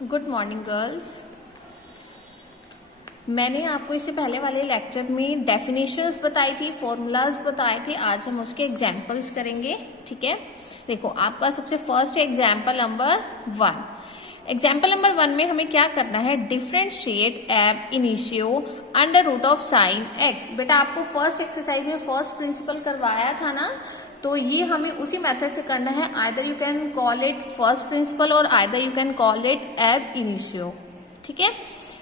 Good morning girls. मैंने आपको इससे पहले वाले लेक्चर में डेफिनेशंस बताई थी, फॉर्मूलाज बताए थे। आज हम उसके एग्जाम्पल्स करेंगे। ठीक है, देखो आपका सबसे first example number 1। Example number 1 में हमें क्या करना है, differentiate ab initio under root of sine X. बेटा आपको फर्स्ट एक्सरसाइज में फर्स्ट प्रिंसिपल करवाया था ना, तो ये हमें उसी मेथड से करना है। Either you can call it first principle और either you can call it ab initio. ठीक है,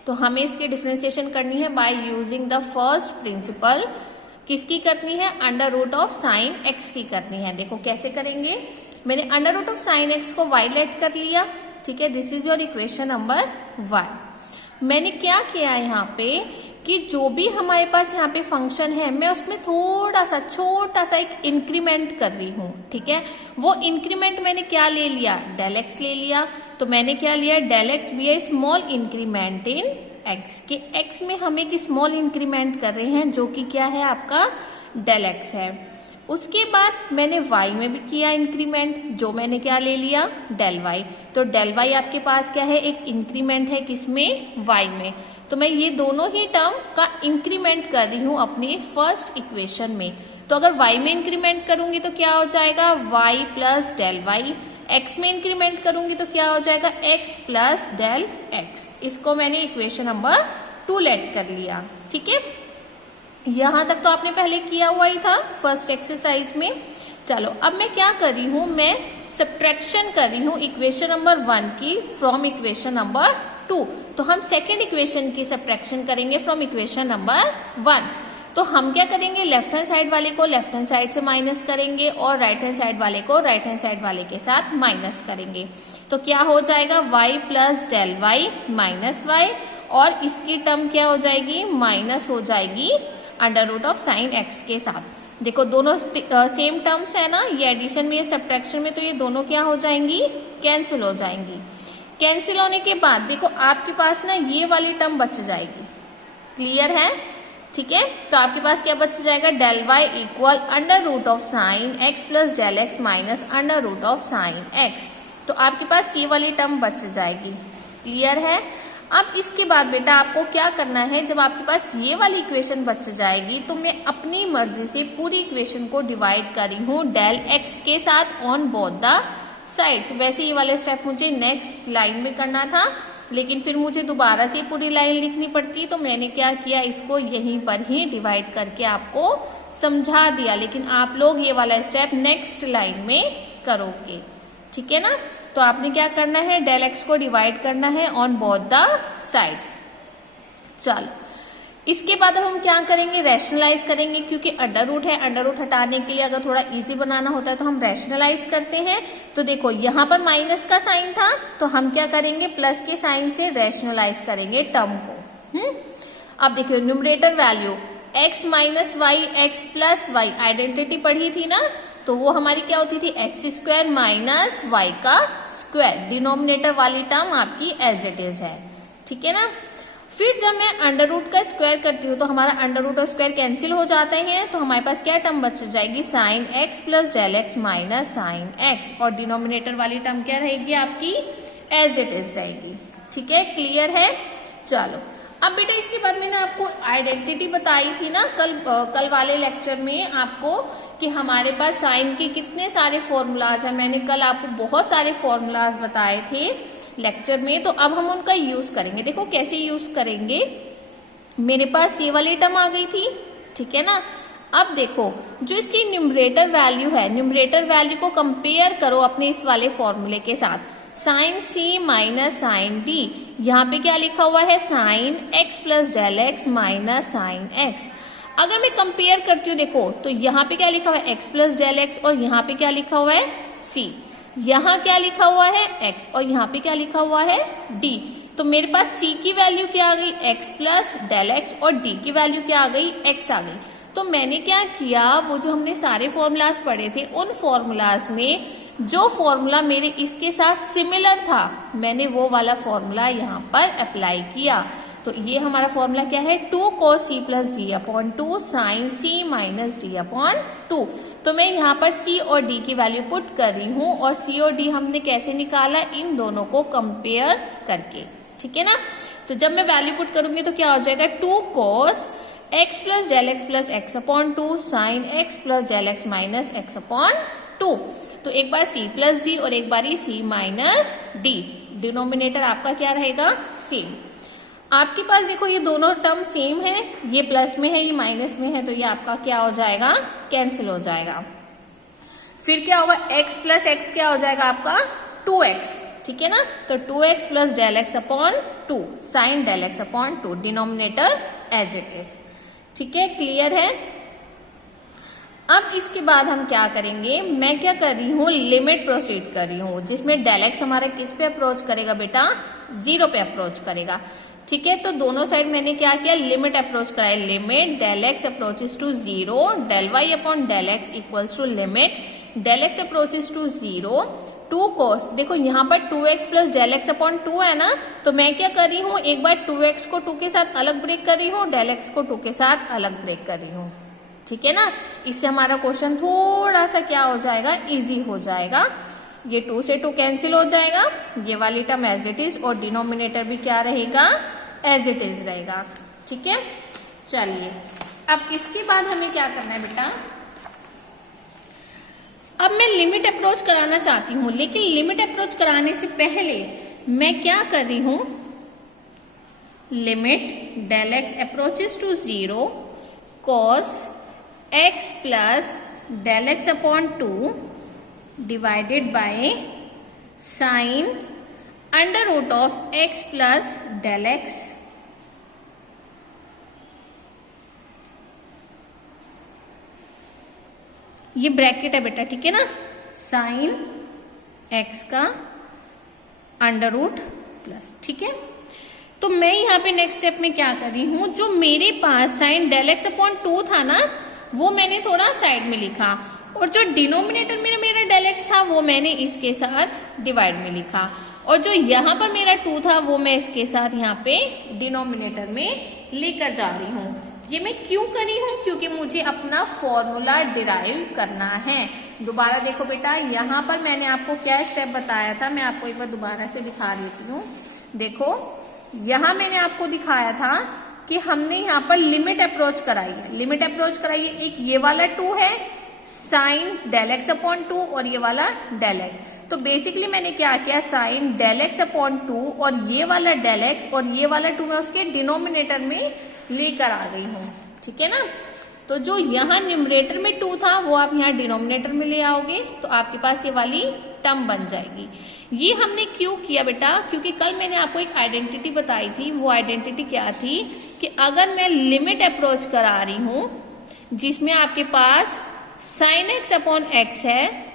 तो हमें इसकी डिफरेंशिएशन करनी है by using the first principle. किसकी करनी है, under root of sine X की करनी है। देखो कैसे करेंगे, मैंने under root of sine X को y लेट कर लिया। ठीक है, this is your equation number 1। मैंने क्या किया है यहाँ पे कि जो भी हमारे पास यहाँ पे फंक्शन है, मैं उसमें थोड़ा सा छोटा सा एक इंक्रीमेंट कर रही हूँ। ठीक है, वो इंक्रीमेंट मैंने क्या ले लिया, डेल एक्स ले लिया। तो मैंने क्या लिया, del X be a small increment in X के एक्स में हम एक स्मॉल इंक्रीमेंट कर रहे हैं जो कि क्या है आपका डेल एक्स है। उसके बाद मैंने y में भी किया इंक्रीमेंट, जो मैंने क्या ले लिया, डेल y। तो डेल y आपके पास क्या है, एक इंक्रीमेंट है किसमें, y में। तो मैं ये दोनों ही टर्म का इंक्रीमेंट कर रही हूँ अपनी फर्स्ट इक्वेशन में। तो अगर y में इंक्रीमेंट करूंगी तो क्या हो जाएगा, y plus del Y. x में इंक्रीमेंट करूंगी तो क्या हो जाएगा, x प्लस डेल x। इसको मैंने इक्वेशन नंबर 2 लेट कर लिया। ठीक है, यहां तक तो आपने पहले किया हुआ ही था फर्स्ट एक्सरसाइज में। चलो अब मैं क्या कर रही हूं, मैं सब्ट्रैक्शन कर रही हूं इक्वेशन नंबर 1 की फ्रॉम इक्वेशन नंबर 2। तो हम सेकेंड इक्वेशन की सब्ट्रैक्शन करेंगे फ्रॉम इक्वेशन नंबर 1। तो हम क्या करेंगे, लेफ्ट हैंड साइड वाले को लेफ्ट हैंड साइड से माइनस करेंगे और राइट हैंड साइड वाले को राइट हैंड साइड वाले के साथ माइनस करेंगे। तो क्या हो जाएगा, y plus del Y minus Y, और इसकी टर्म क्या हो जाएगी, माइनस हो जाएगी under root of sine X के साथ। देखो दोनों सेम टर्म्स है ना, ये एडिशन में, ये सब्ट्रैक्शन में, तो ये दोनों क्या हो जाएंगी, कैंसिल हो जाएंगी। कैंसिल होने के बाद देखो आपके पास ना ये वाली टर्म बच जाएगी। क्लियर है, ठीक है। तो आपके पास क्या बच जाएगा, del Y equal under root of sine x plus del x minus under root of sine x. तो आपके पास ये वाली टर्म बच जाएगी। क्लियर है। अब इसके बाद बेटा आपको क्या करना है, जब आपके पास ये वाली इक्वेशन बच जाएगी तो मैं अपनी मर्जी से पूरी इक्वेशन को डिवाइड कर रही हूँ डेल एक्स के साथ ऑन बोथ द साइड्स। वैसे ये वाले स्टेप मुझे नेक्स्ट लाइन में करना था, लेकिन फिर मुझे दोबारा से पूरी लाइन लिखनी पड़ती, तो मैंने क्या किया, इसको यहीं पर ही डिवाइड करके आपको समझा दिया। लेकिन आप लोग ये वाला स्टेप नेक्स्ट लाइन में करोगे। ठीक है ना। तो आपने क्या करना है, डेल एक्स को डिवाइड करना है ऑन बोथ द साइड्स। चलो इसके बाद अब हम क्या करेंगे, रैशनलाइज करेंगे, क्योंकि अंडर रूट है, अंडर रूट हटाने के लिए अगर थोड़ा इजी बनाना होता है तो हम रैशनलाइज करते हैं। तो देखो यहाँ पर माइनस का साइन था, तो हम क्या करेंगे, प्लस के साइन से रैशनलाइज करेंगे टर्म को। अब देखियो numerator value x minus y x plus y, identity पढ़ी थी ना, तो वो हमारी क्या होती थी, एक्स स्क्वायर माइनस वाई का स्क्वायर। डिनोमिनेटर वाली टर्म आपकी एज इट इज है। ठीक है ना। फिर जब मैं अंडर रूट का स्क्वायर करती हूँ तो हमारा अंडर रूट और स्क्वायर कैंसिल हो जाते हैं, तो हमारे पास क्या टर्म बच जाएगी, sine x plus del x minus sine x, और डिनोमिनेटर वाली टर्म क्या रहेगी आपकी, एज इट इज रहेगी। ठीक है, क्लियर है। चलो अब बेटा इसके बाद मैंने आपको आइडेंटिटी बताई थी ना कल वाले लेक्चर में आपको, कि हमारे पास साइन के कितने सारे फॉर्मूलाज हैं। मैंने कल आपको बहुत सारे फॉर्मूलाज बताए थे लेक्चर में, तो अब हम उनका यूज करेंगे। देखो कैसे यूज करेंगे, मेरे पास ये वाली टर्म आ गई थी। ठीक है ना। अब देखो जो इसकी न्यूमरेटर वैल्यू है, न्यूमरेटर वैल्यू को कंपेयर करो अपने इस वाले फॉर्मूले के साथ, sine C minus sine D. यहाँ पे क्या लिखा हुआ है, sine x plus del x minus sine x. अगर मैं कंपेयर करती हूँ देखो, तो यहाँ पे क्या लिखा हुआ है, एक्स प्लस डेल एक्स, और यहाँ पे क्या लिखा हुआ है, सी। यहाँ क्या लिखा हुआ है, एक्स, और यहाँ पे क्या लिखा हुआ है, डी। तो मेरे पास सी की वैल्यू क्या आ गई, एक्स प्लस डेल एक्स, और डी की वैल्यू क्या आ गई, एक्स आ गई। तो मैंने क्या किया, वो जो हमने सारे फॉर्मूलाज पढ़े थे, उन फॉर्मूलाज में जो फॉर्मूला मेरे इसके साथ सिमिलर था, मैंने वो वाला फॉर्मूला यहाँ पर अप्लाई किया। तो ये हमारा फॉर्मूला क्या है, 2 cos c plus D upon 2 sine c minus D upon 2। तो मैं यहाँ पर c और d की वैल्यू पुट कर रही हूँ और c और d हमने कैसे निकाला, इन दोनों को कंपेयर करके, ठीक है ना। तो जब मैं वैल्यू पुट करूंगी तो क्या हो जाएगा, 2 cos x plus del x plus x upon 2 sine x plus del x minus x upon 2। तो एक बार c प्लस डी और एक बार c माइनस डी, डिनोमिनेटर आपका क्या रहेगा, सेम। आपके पास देखो ये दोनों टर्म सेम है, ये प्लस में है ये माइनस में है, तो ये आपका क्या हो जाएगा, कैंसिल हो जाएगा। फिर क्या होगा, x प्लस एक्स क्या हो जाएगा आपका 2x, ठीक है ना। तो 2x plus del x upon 2 sine del x upon 2, denominator as it is, ठीक है, क्लियर है। अब इसके बाद हम क्या करेंगे, मैं क्या कर रही हूँ, लिमिट प्रोसीड कर रही हूँ, जिसमें डेल एक्स हमारा किस पे अप्रोच करेगा बेटा, 0 पे अप्रोच करेगा, ठीक है। तो दोनों साइड मैंने क्या किया, लिमिट अप्रोच कराई, limit del x approaches to 0 del Y upon del x equals to limit del x approaches to 0 2 cos, देखो यहाँ पर 2x plus del x upon 2 है ना, तो मैं क्या कर रही हूँ, एक बार 2x को 2 के साथ अलग ब्रेक कर रही हूँ, डेल एक्स को 2 के साथ अलग ब्रेक कर रही हूँ, ठीक है ना। इससे हमारा क्वेश्चन थोड़ा सा क्या हो जाएगा, इजी हो जाएगा। ये 2 से 2 कैंसिल हो जाएगा, ये वाली टर्म एज इट इज और डिनोमिनेटर भी क्या रहेगा, एज इट इज रहेगा, ठीक है। चलिए अब इसके बाद हमें क्या करना है बेटा, अब मैं लिमिट अप्रोच कराना चाहती हूँ, लेकिन लिमिट अप्रोच कराने से पहले मैं क्या कर रही हूँ, limit del x approaches to 0 cos x plus del x upon 2 divided by sine under root of x plus del x ये ब्रैकेट है बेटा, ठीक है ना, साइन x का अंडर रूट प्लस, ठीक है। तो मैं यहाँ पे नेक्स्ट स्टेप में क्या कर रही हूँ, जो मेरे पास साइन डेल एक्स अपॉन 2 था ना, वो मैंने थोड़ा साइड में लिखा, और जो डिनोमिनेटर में मेरा डेल एक्स था वो मैंने इसके साथ डिवाइड में लिखा, और जो यहाँ पर मेरा 2 था वो मैं इसके साथ यहाँ पे डिनोमिनेटर में लेकर जा रही हूँ। ये मैं क्यों करी हूँ, क्योंकि मुझे अपना फॉर्मूला डिराइव करना है। दोबारा देखो बेटा, यहाँ पर मैंने आपको क्या स्टेप बताया था, मैं आपको एक बार दोबारा से दिखा देती हूँ। देखो यहाँ मैंने आपको दिखाया था कि हमने यहाँ पर लिमिट अप्रोच कराई है, लिमिट अप्रोच कराई है, एक ये वाला 2 है साइन डेल एक्स अपॉन 2 और ये वाला डेल एक्स। तो बेसिकली मैंने क्या किया, साइन डेल एक्स अपॉन 2 और ये वाला डेल एक्स और ये वाला 2 मैं उसके डिनोमिनेटर में लेकर आ गई हूँ, ठीक है ना। तो जो यहाँ न्यूमरेटर में 2 था वो आप यहाँ डिनोमिनेटर में ले आओगे, तो आपके पास ये वाली टर्म बन जाएगी। ये हमने क्यों किया बेटा, क्योंकि कल मैंने आपको एक आइडेंटिटी बताई थी, वो आइडेंटिटी क्या थी कि अगर मैं लिमिट अप्रोच करा रही हूँ जिसमें आपके पास साइन एक्स अपॉन एक्स है,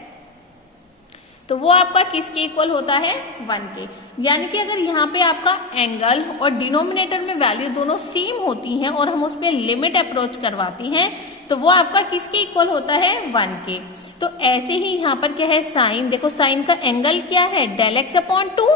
तो वो आपका किसके इक्वल होता है, 1 के। यानी कि अगर यहाँ पे आपका एंगल और डिनोमिनेटर में वैल्यू दोनों सेम होती हैं और हम उसमें लिमिट अप्रोच करवाती हैं, तो वो आपका किसके इक्वल होता है, 1 के। तो ऐसे ही यहाँ पर क्या है, साइन, देखो साइन का एंगल क्या है, डेल एक्स अपॉन 2,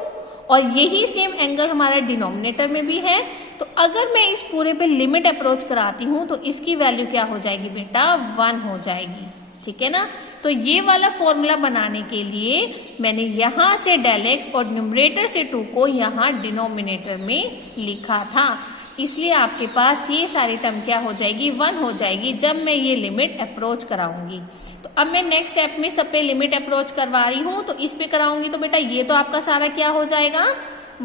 और यही सेम एंगल हमारा डिनोमिनेटर में भी है। तो अगर मैं इस पूरे पे लिमिट अप्रोच कराती हूँ तो इसकी वैल्यू क्या हो जाएगी बेटा, 1 हो जाएगी, ठीक है ना। तो ये वाला फॉर्मूला बनाने के लिए मैंने यहाँ से डेल एक्स और न्यूमरेटर से 2 को यहाँ डिनोमिनेटर में लिखा था, इसलिए आपके पास ये सारी टर्म क्या हो जाएगी, 1 हो जाएगी जब मैं ये लिमिट अप्रोच कराऊंगी। तो अब मैं नेक्स्ट स्टेप में सब पे लिमिट अप्रोच करवा रही हूँ, तो इस पे कराऊंगी तो बेटा ये तो आपका सारा क्या हो जाएगा,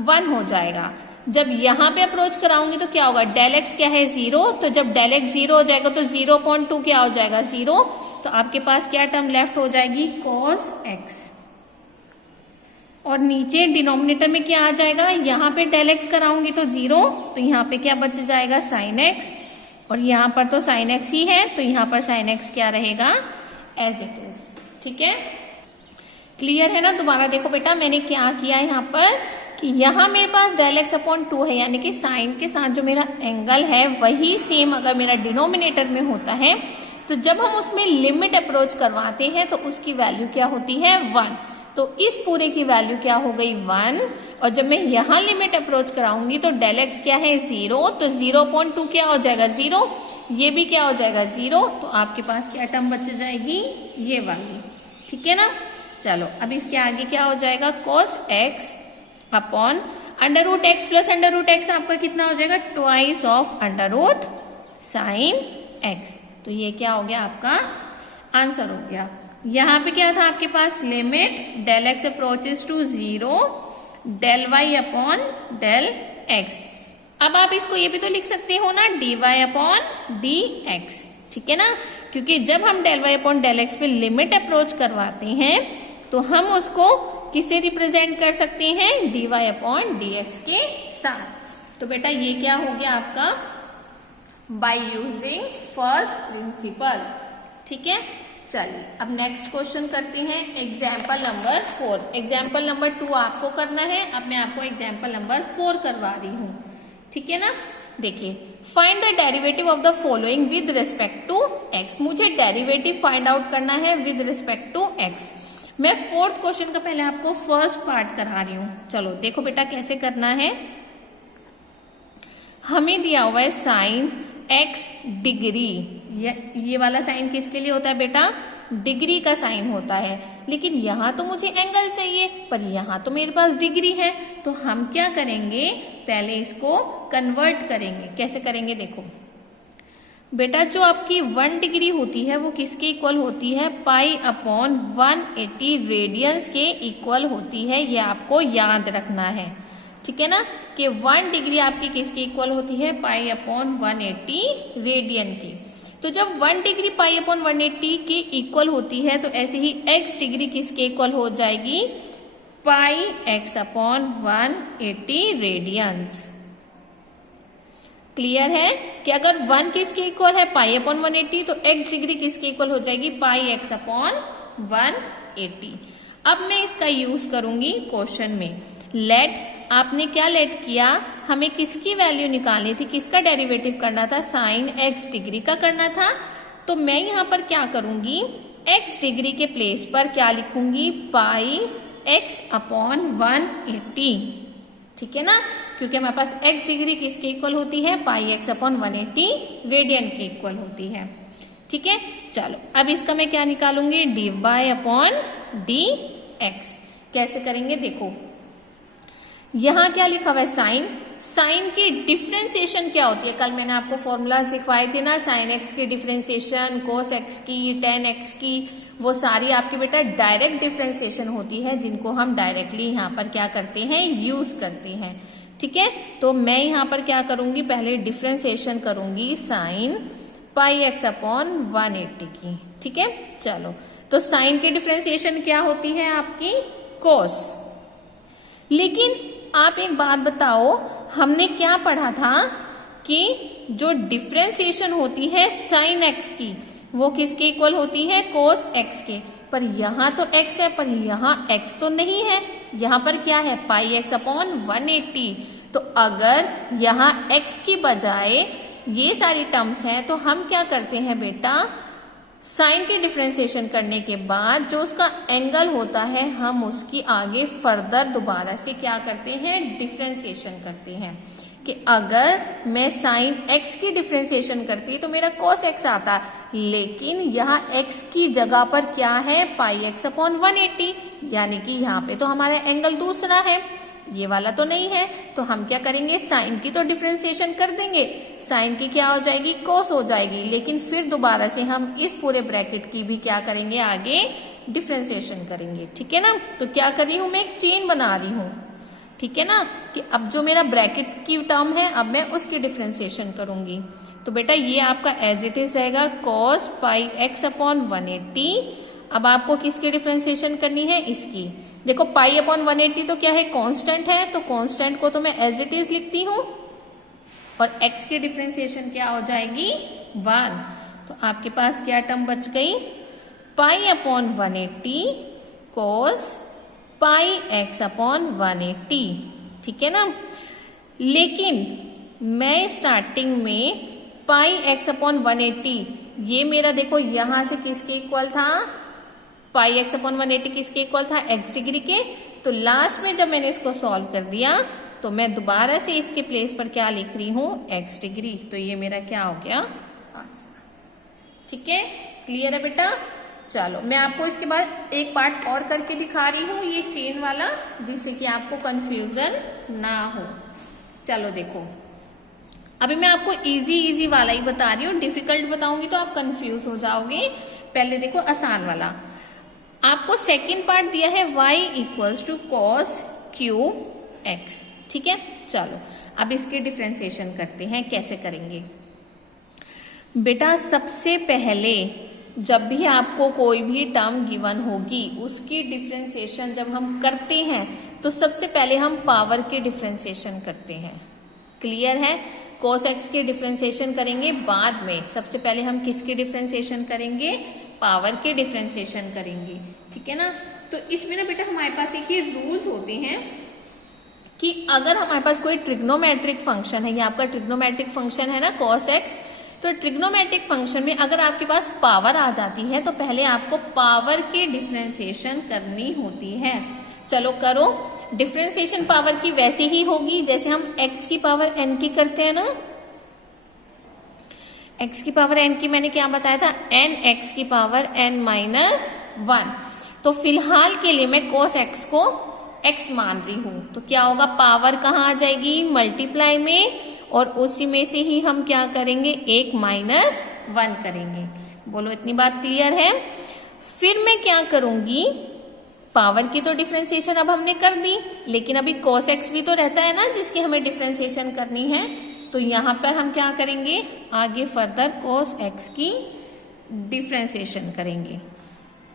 1 हो जाएगा। जब यहाँ पे अप्रोच कराऊंगी तो क्या होगा, डेल एक्स क्या है 0, तो जब डेल एक्स 0 हो जाएगा तो 0/2 क्या हो जाएगा 0, तो आपके पास क्या टर्म लेफ्ट हो जाएगी cos x, और नीचे डिनोमिनेटर में क्या आ जाएगा, यहाँ पे डेल एक्स कराऊंगी तो 0, तो यहाँ पे क्या बच जाएगा sin x, और यहाँ पर तो sin x ही है, तो यहाँ पर sin x क्या रहेगा एज इट इज, ठीक है, क्लियर है ना। दोबारा देखो बेटा मैंने क्या किया यहाँ पर कि यहाँ मेरे पास डेल एक्स अपॉन 2 है, यानी कि साइन के साथ जो मेरा एंगल है वही सेम अगर मेरा डिनोमिनेटर में होता है, तो जब हम उसमें लिमिट अप्रोच करवाते हैं तो उसकी वैल्यू क्या होती है, 1। तो इस पूरे की वैल्यू क्या हो गई 1, और जब मैं यहाँ लिमिट अप्रोच कराऊंगी तो डेल एक्स क्या है 0, तो 0.2 क्या हो जाएगा 0, ये भी क्या हो जाएगा 0, तो आपके पास क्या टर्म बच जाएगी ये वाली, ठीक है ना। चलो अब इसके आगे क्या हो जाएगा cos x upon under root x plus under root x आपका कितना हो जाएगा twice of under root sine x, तो ये क्या हो गया आपका आंसर हो गया। यहाँ पे क्या था आपके पास limit del x approaches to 0 del Y upon del X. अब आप इसको ये भी तो लिख सकते हो ना dy अपॉन डी एक्स, ठीक है ना, क्योंकि जब हम del Y upon del x पे लिमिट अप्रोच करवाते हैं तो हम उसको किसे रिप्रेजेंट कर सकते हैं dy अपॉन डी एक्स के साथ। तो बेटा ये क्या हो गया आपका बाय यूजिंग फर्स्ट प्रिंसिपल, ठीक है। चलिए अब नेक्स्ट क्वेश्चन करते हैं एग्जाम्पल नंबर 4। एग्जाम्पल नंबर 2 आपको करना है, अब मैं आपको एग्जाम्पल नंबर 4 करवा रही हूँ, ठीक है ना। देखिए find the derivative of the following with respect to x, मुझे डेरिवेटिव फाइंड आउट करना है विद रिस्पेक्ट टू एक्स। मैं 4th क्वेश्चन का पहले आपको फर्स्ट पार्ट करा रही हूँ। चलो देखो बेटा कैसे करना है। हमें दिया हुआ है साइन x डिग्री, ये वाला साइन किसके लिए होता है बेटा डिग्री का साइन होता है, लेकिन यहाँ तो मुझे एंगल चाहिए पर यहाँ तो मेरे पास डिग्री है, तो हम क्या करेंगे पहले इसको कन्वर्ट करेंगे। कैसे करेंगे देखो बेटा, जो आपकी 1 डिग्री होती है वो किसके इक्वल होती है पाई अपॉन 180 रेडियंस के इक्वल होती है, ये आपको याद रखना है, ठीक है ना, कि 1 डिग्री आपकी किसके इक्वल होती है पाई अपॉन 180 रेडियन की। तो जब 1 डिग्री पाई अपॉन 180 के इक्वल होती है तो ऐसे ही x डिग्री किसके इक्वल हो जाएगी पाई x अपॉन 180 रेडियंस। क्लियर है कि अगर 1 किसके इक्वल है पाई अपॉन 180 तो x डिग्री किसके इक्वल हो जाएगी पाई x अपॉन 180। अब मैं इसका यूज करूंगी क्वेश्चन में। लेट, आपने क्या लेट किया, हमें किसकी वैल्यू निकालनी थी, किसका डेरिवेटिव करना था साइन x डिग्री का करना था। तो मैं यहाँ पर क्या करूंगी x डिग्री के प्लेस पर क्या लिखूंगी पाई x अपॉन 180, ठीक है ना, क्योंकि हमारे पास x डिग्री किसके इक्वल होती है पाई x अपॉन 180 रेडियन के इक्वल होती है, ठीक है। चलो अब इसका मैं क्या निकालूंगी D Y upon D X. कैसे करेंगे देखो, यहाँ क्या लिखा हुआ है साइन, साइन की डिफ्रेंसिएशन क्या होती है, कल मैंने आपको फॉर्मूलाज लिखवाए थे ना, साइन एक्स की डिफ्रेंसिएशन, कोस एक्स की, टेन एक्स की, वो सारी आपकी बेटा डायरेक्ट डिफ्रेंसिएशन होती है जिनको हम डायरेक्टली यहाँ पर क्या करते हैं यूज करते हैं, ठीक है। तो मैं यहाँ पर क्या करूंगी पहले डिफ्रेंसिएशन करूंगी साइन पाई एक्स अपॉन 180 की, ठीक है। चलो तो साइन की डिफ्रेंसिएशन क्या होती है आपकी कोस। लेकिन आप एक बात बताओ, हमने क्या पढ़ा था कि जो डिफ्रेंसिएशन होती है साइन एक्स की वो किसके इक्वल होती है कोस एक्स के, पर यहाँ तो एक्स है पर यहाँ एक्स तो नहीं है, यहाँ पर क्या है पाई एक्स अपॉन 180। तो अगर यहाँ एक्स की बजाय ये सारी टर्म्स हैं तो हम क्या करते हैं बेटा साइन की डिफ्रेंसिएशन करने के बाद जो उसका एंगल होता है हम उसकी आगे फर्दर दोबारा से क्या करते हैं डिफ्रेंसिएशन करते हैं कि अगर मैं साइन एक्स की डिफ्रेंसिएशन करती तो मेरा कोस एक्स आता, लेकिन यहाँ एक्स की जगह पर क्या है पाई एक्स अपॉन 180, यानी कि यहाँ पे तो हमारा एंगल दूसरा है, ये वाला तो नहीं है। तो हम क्या करेंगे साइन की तो डिफ्रेंसिएशन कर देंगे, साइन की क्या हो जाएगी कोस हो जाएगी, लेकिन फिर दोबारा से हम इस पूरे ब्रैकेट की भी क्या करेंगे आगे डिफ्रेंसिएशन करेंगे, ठीक है ना। तो क्या कर रही हूं मैं एक चेन बना रही हूं, ठीक है ना, कि अब जो मेरा ब्रैकेट की टर्म है अब मैं उसकी डिफ्रेंसिएशन करूंगी। तो बेटा ये आपका एज इट इज रहेगा कॉस पाई एक्स अपॉन 180। अब आपको किसकी डिफ्रेंसिएशन करनी है इसकी। देखो पाई अपॉन 180 तो क्या है कांस्टेंट है, तो कांस्टेंट को तो मैं एज इट इज लिखती हूँ और x की डिफ्रेंसिएशन क्या हो जाएगी 1। तो आपके पास क्या टर्म बच गई पाई अपॉन 180 कोस पाई एक्स अपॉन 180, ठीक है ना। लेकिन मैं स्टार्टिंग में पाई एक्स अपॉन 180 ये मेरा देखो यहां से किसके इक्वल था पाई एक्स अपॉन 180 किसके इक्वल था, एक्स डिग्री के। तो लास्ट में जब मैंने इसको सॉल्व कर दिया तो मैं दोबारा से इसके प्लेस पर क्या लिख रही हूं, एक्स डिग्री। तो ये मेरा क्या हो गया, आंसर। ठीक है, क्लियर है बेटा। चलो मैं आपको इसके बाद एक पार्ट और करके दिखा रही हूँ, ये चेन वाला, जिससे कि आपको कंफ्यूजन ना हो। चलो देखो, अभी मैं आपको इजी वाला ही बता रही हूँ, डिफिकल्ट बताऊंगी तो आप कंफ्यूज हो जाओगे। पहले देखो आसान वाला। आपको सेकंड पार्ट दिया है y equals to cos cube x. ठीक है, चलो अब इसके डिफ्रेंसिएशन करते हैं। कैसे करेंगे बेटा, सबसे पहले जब भी आपको कोई भी टर्म गिवन होगी उसकी डिफ्रेंसिएशन जब हम करते हैं तो सबसे पहले हम पावर के डिफ्रेंसिएशन करते हैं। क्लियर है, cos x के डिफ्रेंसिएशन करेंगे बाद में, सबसे पहले हम किसके डिफ्रेंसिएशन करेंगे, पावर के डिफ्रेंसिएशन करेंगे। ठीक है ना। तो इसमें ना बेटा हमारे पास एक ही रूल्स होते हैं कि अगर हमारे पास कोई ट्रिग्नोमेट्रिक फंक्शन है, ये आपका ट्रिग्नोमेट्रिक फंक्शन है ना cos x, तो ट्रिग्नोमेट्रिक फंक्शन में अगर आपके पास पावर आ जाती है तो पहले आपको पावर की डिफ्रेंसिएशन करनी होती है। चलो करो, डिफ्रेंसिएशन पावर की वैसे ही होगी जैसे हम x की पावर n की करते हैं ना। x की पावर n की मैंने क्या बताया था, n x की पावर n माइनस 1। तो फिलहाल के लिए मैं cos x को x मान रही हूं, तो क्या होगा, पावर कहाँ आ जाएगी, मल्टीप्लाई में, और उसी में से ही हम क्या करेंगे, 1 माइनस 1 करेंगे। बोलो इतनी बात क्लियर है। फिर मैं क्या करूंगी, पावर की तो डिफ्रेंसिएशन अब हमने कर दी, लेकिन अभी cos x भी तो रहता है ना जिसकी हमें डिफ्रेंसिएशन करनी है। तो यहां पर हम क्या करेंगे, आगे फर्दर cos x की डिफ्रेंसिएशन करेंगे।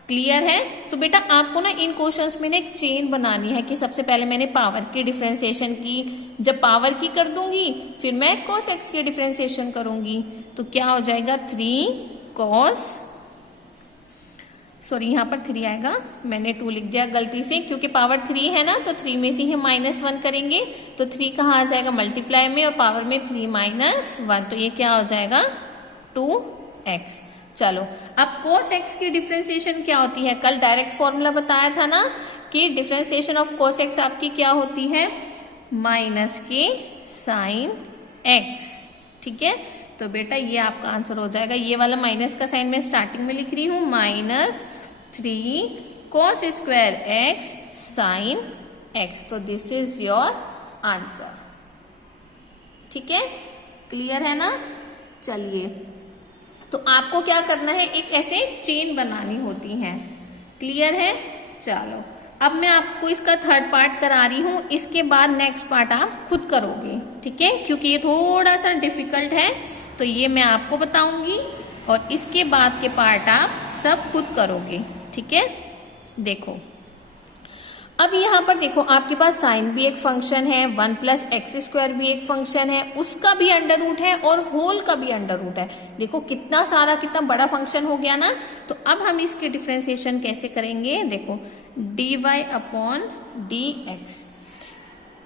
क्लियर है। तो बेटा आपको ना इन क्वेश्चंस में ना एक चेन बनानी है कि सबसे पहले मैंने पावर की डिफ्रेंसिएशन की, जब पावर की कर दूंगी फिर मैं cos x की डिफ्रेंसिएशन करूंगी। तो क्या हो जाएगा, 3 cos, सॉरी यहाँ पर 3 आएगा, मैंने 2 लिख दिया गलती से, क्योंकि पावर 3 है ना, तो 3 में से ही माइनस 1 करेंगे। तो 3 कहाँ आ जाएगा, मल्टीप्लाई में, और पावर में 3 माइनस 1, तो ये क्या हो जाएगा, 2x। चलो अब cos x की डिफ्रेंसिएशन क्या होती है, कल डायरेक्ट फॉर्मूला बताया था ना कि डिफ्रेंसिएशन ऑफ cos x आपकी क्या होती है, माइनस के साइन x। ठीक है, तो बेटा ये आपका आंसर हो जाएगा। ये वाला माइनस का साइन मैं स्टार्टिंग में लिख रही हूं, -3 cos square x sine x। तो दिस इज योर आंसर। ठीक है, क्लियर है ना। चलिए, तो आपको क्या करना है, एक ऐसे चेन बनानी होती है। क्लियर है। चलो अब मैं आपको इसका थर्ड पार्ट करा रही हूं, इसके बाद नेक्स्ट पार्ट आप खुद करोगे। ठीक है, क्योंकि ये थोड़ा सा डिफिकल्ट है, तो ये मैं आपको बताऊंगी और इसके बाद के पार्ट आप सब खुद करोगे। ठीक है, देखो अब यहाँ पर देखो आपके पास साइन भी एक फंक्शन है, 1 प्लस एक्स स्क्वायर भी एक फंक्शन है, उसका भी अंडर रूट है और होल का भी अंडर रूट है। देखो कितना सारा, कितना बड़ा फंक्शन हो गया ना। तो अब हम इसके डिफ्रेंसिएशन कैसे करेंगे, देखो dy अपॉन dx।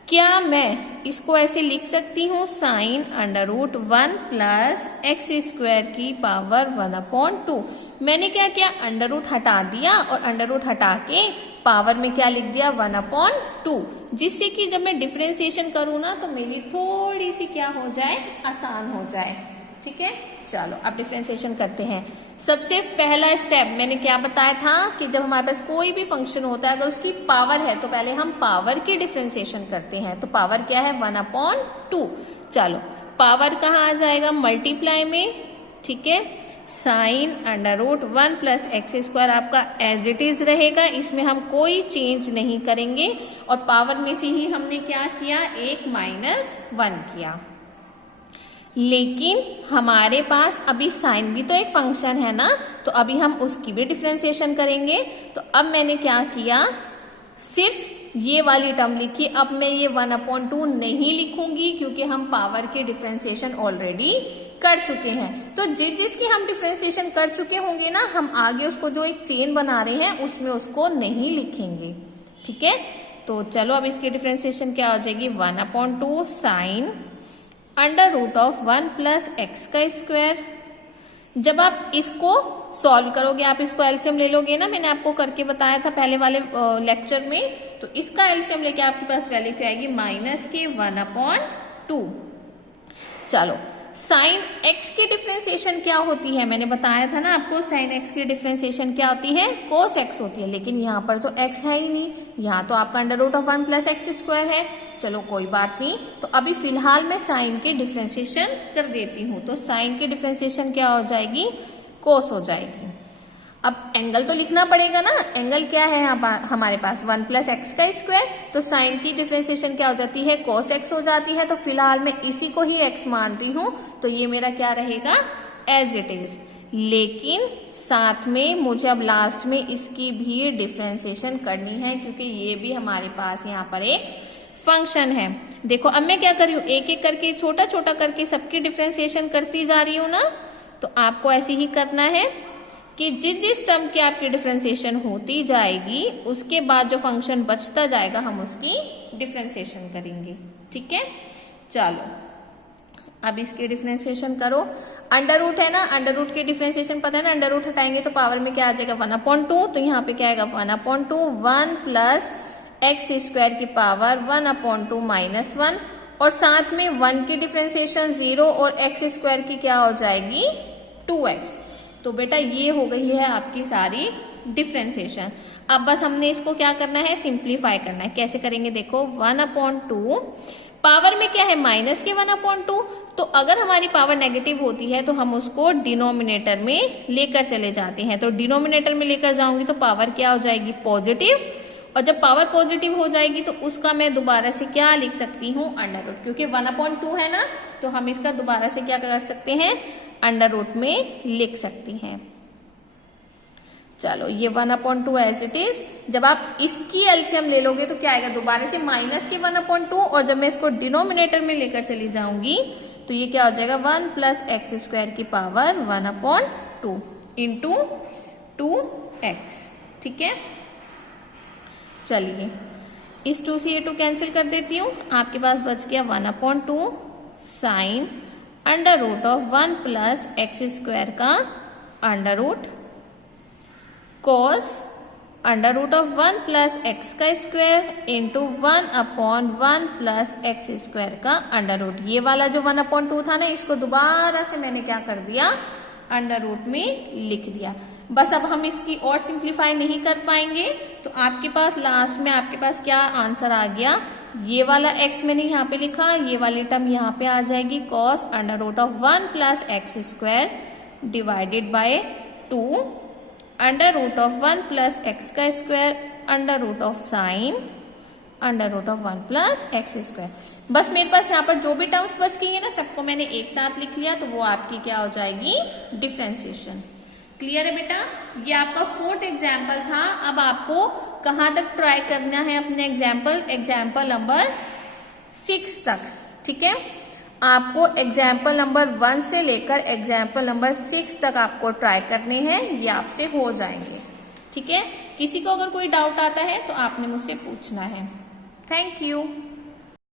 क्या मैं इसको ऐसे लिख सकती हूँ, sine under root 1 plus x square की पावर 1/2। मैंने क्या किया, अंडर रूट हटा दिया और अंडर रूट हटा के पावर में क्या लिख दिया, 1/2, जिससे कि जब मैं डिफ्रेंसिएशन करूँ ना तो मेरी थोड़ी सी क्या हो जाए, आसान हो जाए। ठीक है, चलो अब डिफ्रेंसिएशन करते हैं। सबसे पहला स्टेप मैंने क्या बताया था कि जब हमारे पास कोई भी फंक्शन होता है अगर उसकी पावर है तो पहले हम पावर की डिफ्रेंसिएशन करते हैं। तो पावर क्या है, 1/2। चलो पावर कहाँ आ जाएगा, मल्टीप्लाई में। ठीक है, sine under root 1 plus x square आपका एज इट इज रहेगा, इसमें हम कोई चेंज नहीं करेंगे। और पावर में से ही हमने क्या किया, 1 माइनस 1 किया। लेकिन हमारे पास अभी साइन भी तो एक फंक्शन है ना, तो अभी हम उसकी भी डिफ्रेंसिएशन करेंगे। तो अब मैंने क्या किया, सिर्फ ये वाली टर्म लिखी। अब मैं ये 1/2 नहीं लिखूंगी क्योंकि हम पावर की डिफ्रेंसिएशन ऑलरेडी कर चुके हैं। तो जिसकी हम डिफ्रेंसिएशन कर चुके होंगे ना, हम आगे उसको जो एक चेन बना रहे हैं उसमें उसको नहीं लिखेंगे। ठीक है, तो चलो अब इसकी डिफ्रेंसिएशन क्या हो जाएगी, 1/2 sine under root of 1 plus x का स्क्वायर। जब आप इसको सॉल्व करोगे, आप इसको एलसीएम ले लोगे ना, मैंने आपको करके बताया था पहले वाले लेक्चर में, तो इसका एलसीएम लेके आपके पास वैल्यू क्या आएगी, -1/2। चलो, साइन एक्स की डिफ्रेंसिएशन क्या होती है, मैंने बताया था ना आपको, साइन एक्स की डिफ्रेंसिएशन क्या होती है, कोस एक्स होती है। लेकिन यहाँ पर तो एक्स है ही नहीं, यहाँ तो आपका √1 + x² है। चलो कोई बात नहीं, तो अभी फिलहाल मैं साइन की डिफ्रेंसिएशन कर देती हूँ। तो साइन की डिफ्रेंसिएशन क्या हो जाएगी, कोस हो जाएगी। अब एंगल तो लिखना पड़ेगा ना, एंगल क्या है हमारे पास 1 + x², तो साइन की डिफ्रेंसिएशन क्या हो जाती है, cos x हो जाती है। तो फिलहाल मैं इसी को ही x मानती हूँ, तो ये मेरा क्या रहेगा, एज इट इज। लेकिन साथ में मुझे अब लास्ट में इसकी भी डिफ्रेंसिएशन करनी है, क्योंकि ये भी हमारे पास यहाँ पर एक फंक्शन है। देखो अब मैं क्या कर रही हूँ, एक एक करके छोटा छोटा करके सबकी डिफ्रेंसिएशन करती जा रही हूँ ना, तो आपको ऐसे ही करना है कि जिस जिस टर्म की आपकी डिफ्रेंसिएशन होती जाएगी, उसके बाद जो फंक्शन बचता जाएगा हम उसकी डिफ्रेंसिएशन करेंगे। ठीक है, चलो अब इसकी डिफ्रेंसिएशन करो। अंडर रूट है ना, अंडर रूट की डिफ्रेंसिएशन पता है ना, अंडर रूट हटाएंगे तो पावर में क्या आ जाएगा, 1/2। तो यहाँ पे क्या आएगा, 1/2, 1 + x² की पावर 1/2 -1, और साथ में 1 की डिफ्रेंसिएशन 0 और x² की क्या हो जाएगी, 2x। तो बेटा ये हो गई है आपकी सारी डिफ्रेंसिएशन। अब बस हमने इसको क्या करना है, सिंप्लीफाई करना है। कैसे करेंगे, देखो 1/2 पावर में क्या है, माइनस के 1/2। तो अगर हमारी पावर नेगेटिव होती है तो हम उसको डिनोमिनेटर में लेकर चले जाते हैं। तो डिनोमिनेटर में लेकर जाऊंगी तो पावर क्या हो जाएगी, पॉजिटिव। और जब पावर पॉजिटिव हो जाएगी तो उसका मैं दोबारा से क्या लिख सकती हूँ, अंडर रूट। क्योंकि 1/2 है ना, तो हम इसका दोबारा से क्या कर सकते हैं, अंडर रूट में लिख सकती हैं। चलो ये 1/2 एज इट इज। जब आप इसकी एलसीएम ले लोगे तो क्या आएगा, दोबारा से माइनस के 1/2, और जब मैं इसको डिनोमिनेटर में लेकर चली जाऊंगी तो ये क्या हो जाएगा, 1 + x² की पावर 1/2 इंटू 2x। ठीक है, चलिए इस 2 से ये 2 कैंसिल कर देती हूँ। आपके पास बच गया 1/2 साइन √1 + x² का under root, cos √1 + x² into 1/1 + x² का अंडर रूट। ये वाला जो 1/2 था ना, इसको दोबारा से मैंने क्या कर दिया, अंडर रूट में लिख दिया। बस अब हम इसकी और सिंप्लीफाई नहीं कर पाएंगे, तो आपके पास लास्ट में आपके पास क्या आंसर आ गया, ये वाला x मैंने यहाँ पे लिखा, ये वाली टर्म यहाँ पे आ जाएगी, cos √1 + x² divided by 2 √1 + x² under root of sine √1 + x²। बस मेरे पास यहाँ पर जो भी टर्म्स बच गई है ना, सबको मैंने एक साथ लिख लिया, तो वो आपकी क्या हो जाएगी, डिफ्रेंसिएशन। क्लियर है बेटा, ये आपका 4th एग्जाम्पल था। अब आपको कहाँ तक ट्राई करना है अपने एग्जाम्पल नंबर 6 तक। ठीक है, आपको एग्जाम्पल नंबर 1 से लेकर एग्जाम्पल नंबर 6 तक आपको ट्राई करने हैं, ये आपसे हो जाएंगे। ठीक है, किसी को अगर कोई डाउट आता है तो आपने मुझसे पूछना है। Thank you.